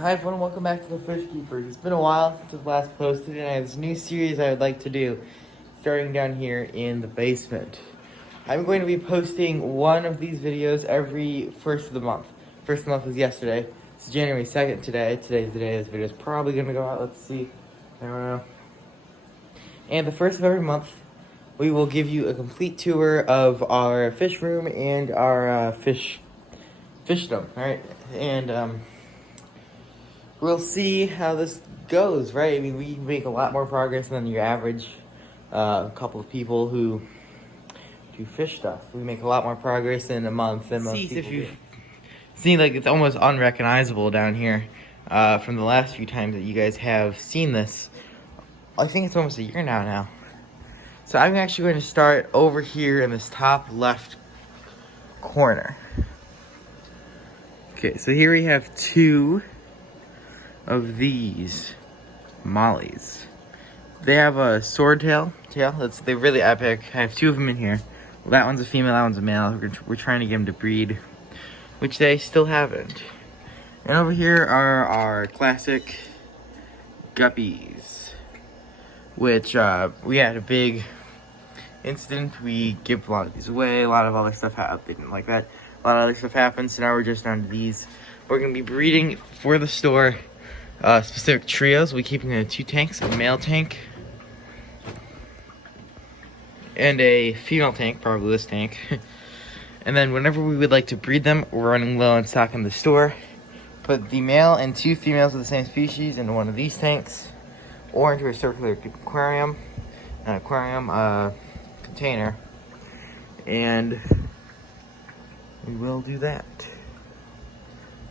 Hi everyone, welcome back to the Fish Keepers. It's been a while since I've last posted and I have this new series I would like to do starting down here in the basement. I'm going to be posting one of these videos every first of the month. First of the month was yesterday. It's January 2nd today. Today's the day this video is probably going to go out. Let's see. I don't know. And the first of every month, we will give you a complete tour of our fish room and our fishdom, right? And we'll see how this goes, right? I mean, we make a lot more progress than your average couple of people who do fish stuff. We make a lot more progress in a month than most people do. See, like, it's almost unrecognizable down here from the last few times that you guys have seen this. I think it's almost a year now. So I'm actually going to start over here in this top left corner. Okay, so here we have two of these mollies. They have a swordtail tail. They're really epic. I have two of them in here. Well, that one's a female, that one's a male. We're trying to get them to breed, which they still haven't. And over here are our classic guppies, which we had a big incident. We give a lot of these away. A lot of other stuff happened. They didn't like that. A lot of other stuff happened, so now we're just down to these. We're gonna be breeding for the store. Specific trios. We keep them in 2 tanks, a male tank and a female tank, probably this tank. And then whenever we would like to breed them, we're running low on stock in the store. Put the male and 2 females of the same species into one of these tanks or into a circular aquarium, container, and we will do that.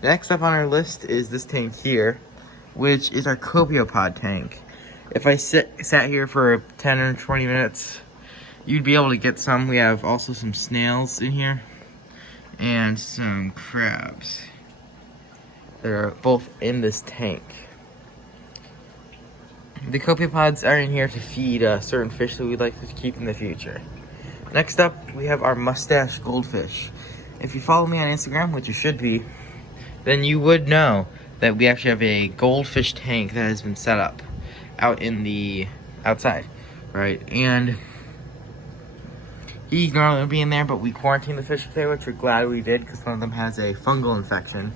Next up on our list is this tank here, which is our copepod tank. If I sat here for 10 or 20 minutes, you'd be able to get some. We have also some snails in here and some crabs that are both in this tank. The copepods are in here to feed certain fish that we'd like to keep in the future. Next up, we have our mustache goldfish. If you follow me on Instagram, which you should be, then you would know that we actually have a goldfish tank that has been set up out in the outside, right? And he's normally be in there, but we quarantined the fish today, which we're glad we did because one of them has a fungal infection.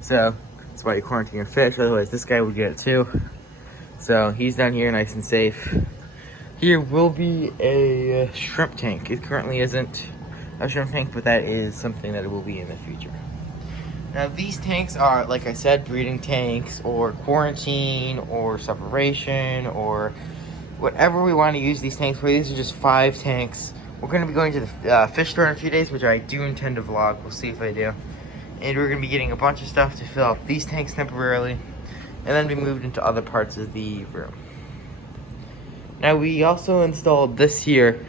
So that's why you quarantine your fish. Otherwise, this guy would get it too. So he's down here, nice and safe. Here will be a shrimp tank. It currently isn't a shrimp tank, but that is something that it will be in the future. Now these tanks are, like I said, breeding tanks or quarantine or separation or whatever we want to use these tanks for. These are just 5 tanks. We're going to be going to the fish store in a few days, which I do intend to vlog. We'll see if I do. And we're going to be getting a bunch of stuff to fill up these tanks temporarily and then be moved into other parts of the room. Now we also installed this here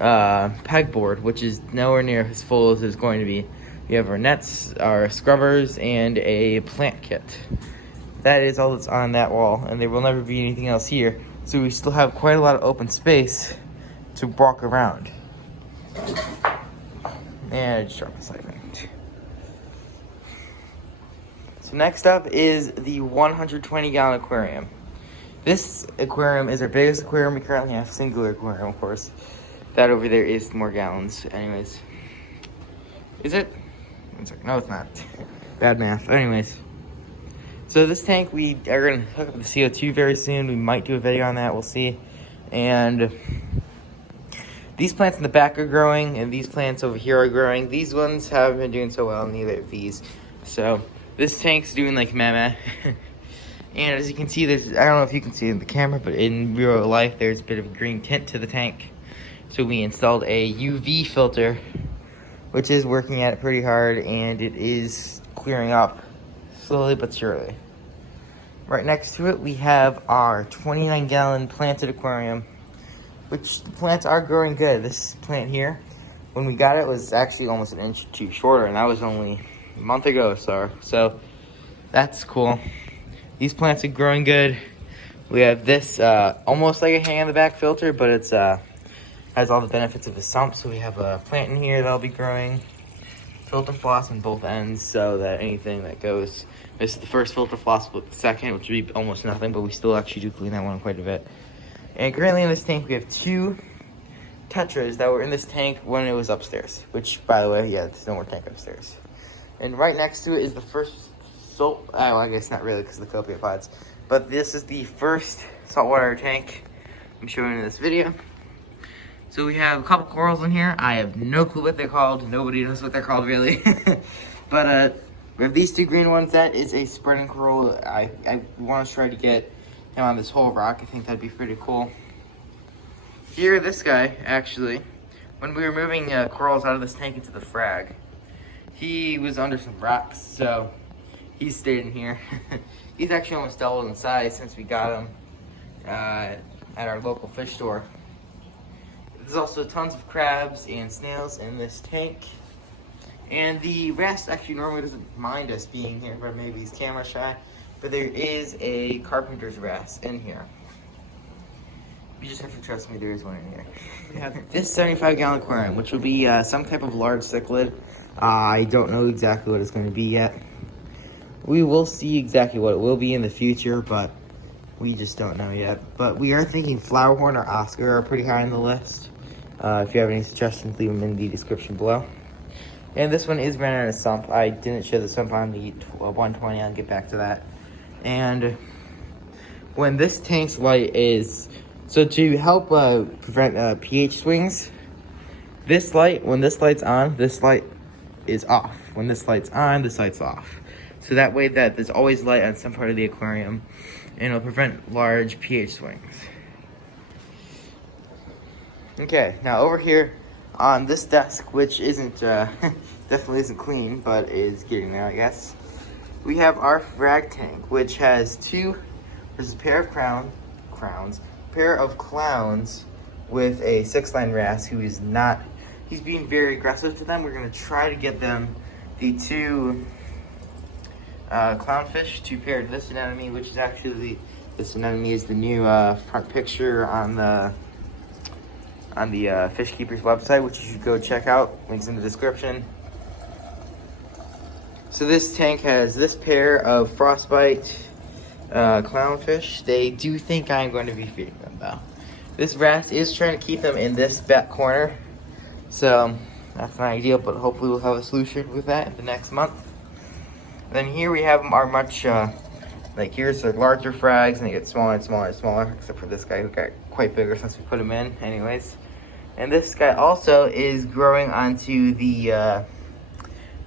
pegboard, which is nowhere near as full as it's going to be. We have our nets, our scrubbers, and a plant kit. That is all that's on that wall, and there will never be anything else here. So we still have quite a lot of open space to walk around. And I just dropped a siphon. So next up is the 120-gallon aquarium. This aquarium is our biggest aquarium. We currently have a singular aquarium, of course. That over there is more gallons. Anyways. Is it? No, it's not. Bad math. Anyways. So this tank, we are going to hook up the CO2 very soon. We might do a video on that. We'll see. And these plants in the back are growing, and these plants over here are growing. These ones haven't been doing so well, neither of these. So this tank's doing like meh. And as you can see, there's, I don't know if you can see it in the camera, but in real life, there's a bit of a green tint to the tank. So we installed a UV filter, which is working at it pretty hard, and it is clearing up slowly but surely. Right next to it, we have our 29-gallon planted aquarium, which the plants are growing good. This plant here, when we got it, was actually almost an inch or 2 shorter, and that was only a month ago, so that's cool. These plants are growing good. We have this almost like a hang-on-the-back filter, but it's has all the benefits of a sump. So we have a plant in here that'll be growing. filter floss on both ends so that anything that goes, this is the first filter floss with the second, which would be almost nothing, but we still actually do clean that one quite a bit. And currently in this tank we have 2 tetras that were in this tank when it was upstairs, which, by the way, yeah, there's no more tank upstairs. And right next to it is the first salt, well, I guess not really because of the copepods, but this is the first saltwater tank I'm showing in this video. So we have a couple corals in here. I have no clue what they're called. Nobody knows what they're called, really. But we have these 2 green ones. That is a spreading coral. I want to try to get him on this whole rock. I think that'd be pretty cool. Here, this guy, actually, when we were moving corals out of this tank into the frag, he was under some rocks, so he stayed in here. He's actually almost doubled in size since we got him at our local fish store. There's also tons of crabs and snails in this tank. And the wrasse actually normally doesn't mind us being here, but maybe he's camera shy. But there is a carpenter's wrasse in here. You just have to trust me, there is one in here. We have this 75-gallon aquarium, which will be some type of large cichlid. I don't know exactly what it's going to be yet. We will see exactly what it will be in the future, but we just don't know yet. But we are thinking flowerhorn or Oscar are pretty high on the list. If you have any suggestions, leave them in the description below. And this one is ran out of sump. I didn't show the sump on the 120. I'll get back to that. And when this tank's light is, so to help prevent pH swings, this light, when this light's on, this light is off. When this light's on, this light's off. So that way that there's always light on some part of the aquarium, and it'll prevent large pH swings. Okay, now over here on this desk, which isn't, definitely isn't clean, but is getting there, I guess, we have our frag tank, which has there's a pair of pair of clowns with a 6-line wrasse who is not, he's being very aggressive to them. We're going to try to get them the 2 clownfish to pair to this anemone, which is actually, this anemone is the new front picture on the Fish Keeper's website, which you should go check out. Links in the description. So this tank has this pair of frostbite clownfish. They do think I'm going to be feeding them, though. This wrasse is trying to keep them in this back corner, so that's not ideal, but hopefully we'll have a solution with that in the next month. Then here we have our much, like here's the larger frags, and they get smaller and smaller and smaller, except for this guy who got quite bigger since we put him in, anyways. And this guy also is growing onto the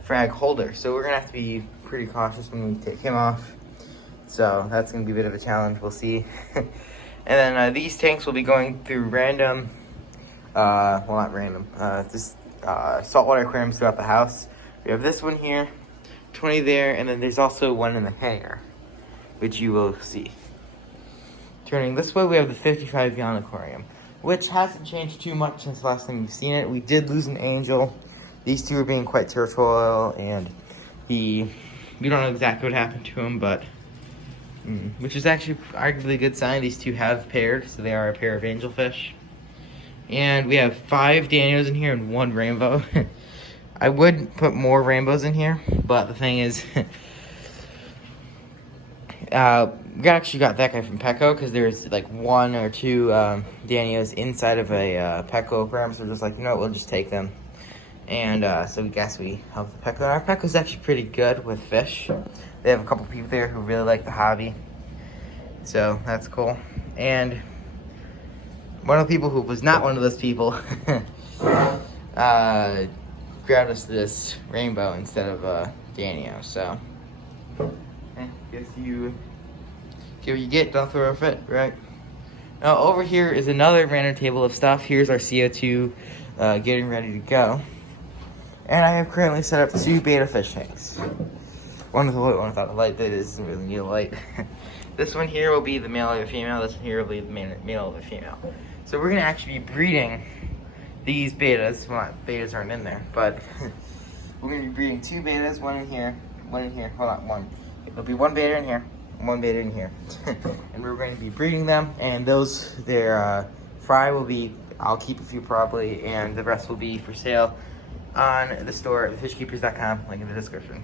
frag holder, so we're gonna have to be pretty cautious when we take him off. So that's gonna be a bit of a challenge, we'll see. And then these tanks will be going through random, well not random, just saltwater aquariums throughout the house. We have this one here, 20 there, and then there's also one in the hangar, which you will see. Turning this way, we have the 55-gallon aquarium, which hasn't changed too much since the last time you've seen it. We did lose an angel. These 2 are being quite territorial, and we don't know exactly what happened to him, but which is actually arguably a good sign. These 2 have paired, so they are a pair of angelfish. And we have 5 Danios in here and 1 rainbow. I would put more rainbows in here, but the thing is, we actually got that guy from Petco because there's like 1 or 2 Danios inside of a Petco aquarium, so we're just like, you know what, we'll just take them. And so we guess we help the Petco. Our Petco's actually pretty good with fish. They have a couple people there who really like the hobby, so that's cool. And one of the people who was not one of those people grabbed us this rainbow instead of Danio, so guess you get what you get, don't throw a fit, right? Now over here is another random table of stuff. Here's our CO2 getting ready to go. And I have currently set up 2 beta fish tanks. One with a light, one without a light. That doesn't really need a light. This one here will be the male or the female. This one here will be the male or the female. So we're gonna actually be breeding these betas. Well, betas aren't in there, but we're gonna be breeding 2 betas, one in here, one in here. Hold on, one. There'll be 1 beta in here, 1 beta in here. And we're going to be breeding them, and their fry will be, I'll keep a few probably, and the rest will be for sale. on the store at fishkeepers.com, link in the description.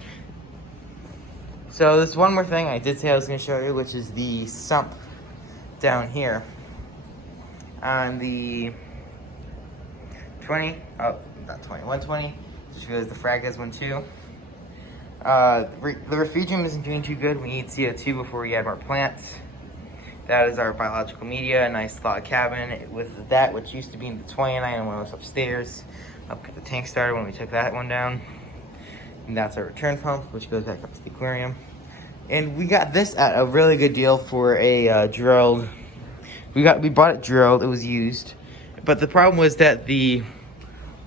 So there's one more thing I did say I was going to show you, which is the sump down here on the 120, just because the frag has one too. The refugium isn't doing too good. We need CO2 before we add more plants. That is our biological media, a nice log cabin with that, which used to be in the 29 and one was upstairs. Up at the tank started when we took that one down. And that's our return pump, which goes back up to the aquarium. And we got this at a really good deal for a drilled. We bought it drilled, it was used. But the problem was that the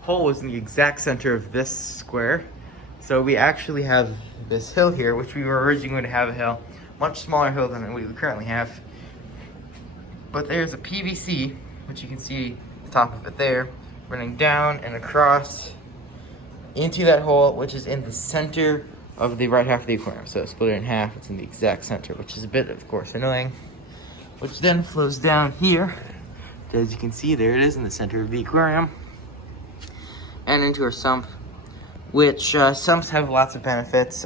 hole was in the exact center of this square. So we actually have this hill here, which we were originally going to have a hill, much smaller hill than we currently have. But there's a PVC, which you can see the top of it there, running down and across into that hole, which is in the center of the right half of the aquarium. So split it in half, it's in the exact center, which is a bit, of course, annoying. Which then flows down here. As you can see, there it is in the center of the aquarium. And into our sump, which sumps have lots of benefits.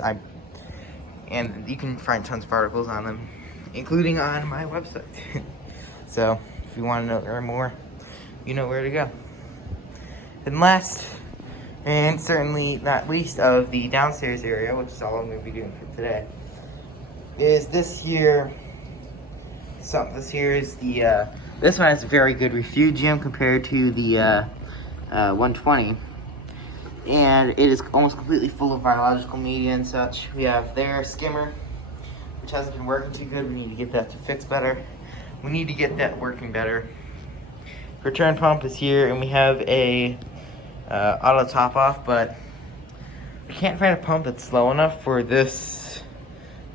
And you can find tons of articles on them, including on my website. So if you want to know more, you know where to go. And last, and certainly not least of the downstairs area, which is all I'm going to be doing for today, is this here sump. This here is the, this one has a very good refugium compared to the 120. And it is almost completely full of biological media and such. We have their skimmer, which hasn't been working too good. We need to get that to fix better. We need to get that working better. Return pump is here, and we have a auto top off, but we can't find a pump that's slow enough for this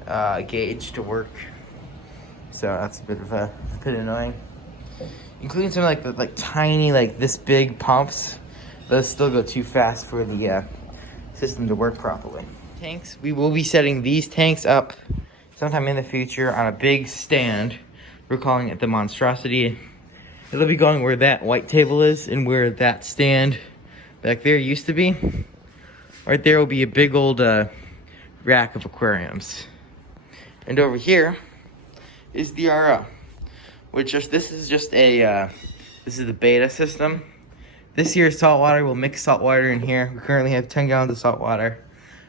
gauge to work. So that's a bit annoying. Including some like tiny, like this big pumps. Those still go too fast for the system to work properly. Tanks, we will be setting these tanks up sometime in the future on a big stand. We're calling it the monstrosity. It'll be going where that white table is and where that stand back there used to be. Right there will be a big old rack of aquariums. And over here is the RO, which this is the beta system. This year's saltwater, we'll mix saltwater in here. We currently have 10 gallons of saltwater.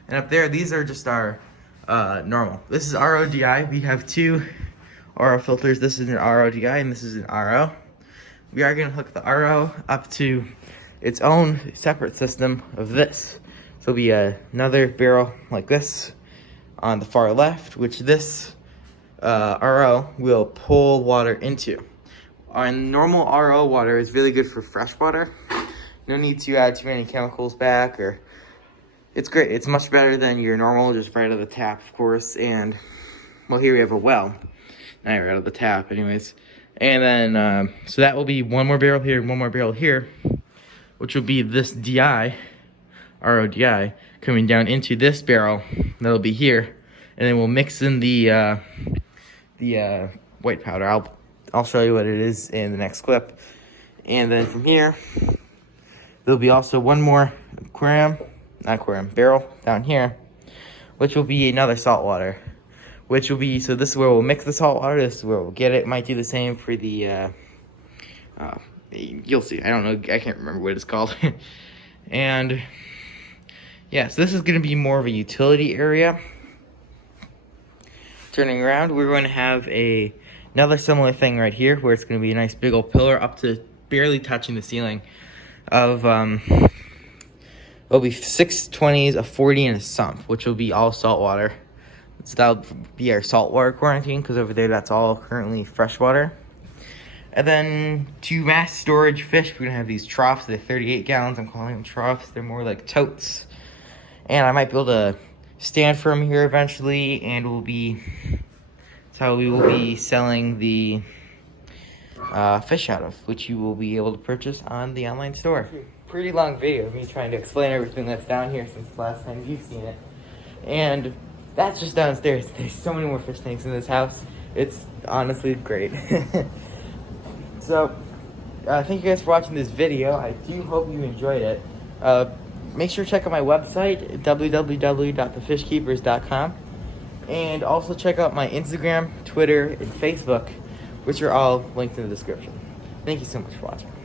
And up there, these are just our normal. This is RODI. We have two RO filters. This is an RODI and this is an RO. We are going to hook the RO up to its own separate system of this. So it'll be another barrel like this on the far left, which this RO will pull water into. Our normal RO water is really good for fresh water. No need to add too many chemicals back, or it's great. It's much better than your normal, just right out of the tap, of course. And well, here we have a well, not right out of the tap, anyways. And then so that will be one more barrel here, and one more barrel here, which will be this DI, RODI, coming down into this barrel that'll be here, and then we'll mix in the white powder. I'll show you what it is in the next clip. And then from here, there'll be also one more barrel down here, which will be another saltwater. Which will be, so this is where we'll mix the saltwater, this is where we'll get it. Might do the same for the, you'll see. I don't know, I can't remember what it's called. And, yeah, so this is going to be more of a utility area. Turning around, we're going to have another similar thing right here, where it's going to be a nice big old pillar up to barely touching the ceiling of, it'll be 6 20s, a 40, and a sump, which will be all saltwater. So that'll be our saltwater quarantine, because over there that's all currently freshwater. And then to mass storage fish, we're going to have these troughs. They're 38 gallons. I'm calling them troughs. They're more like totes. And I might be able to stand for them here eventually, and that's how we will be selling the fish out of, which you will be able to purchase on the online store. Pretty long video of me trying to explain everything that's down here since the last time you've seen it. And that's just downstairs. There's so many more fish tanks in this house. It's honestly great. So, thank you guys for watching this video. I do hope you enjoyed it. make sure to check out my website, www.thefishkeepers.com. And also check out my Instagram, Twitter, and Facebook, which are all linked in the description. Thank you so much for watching.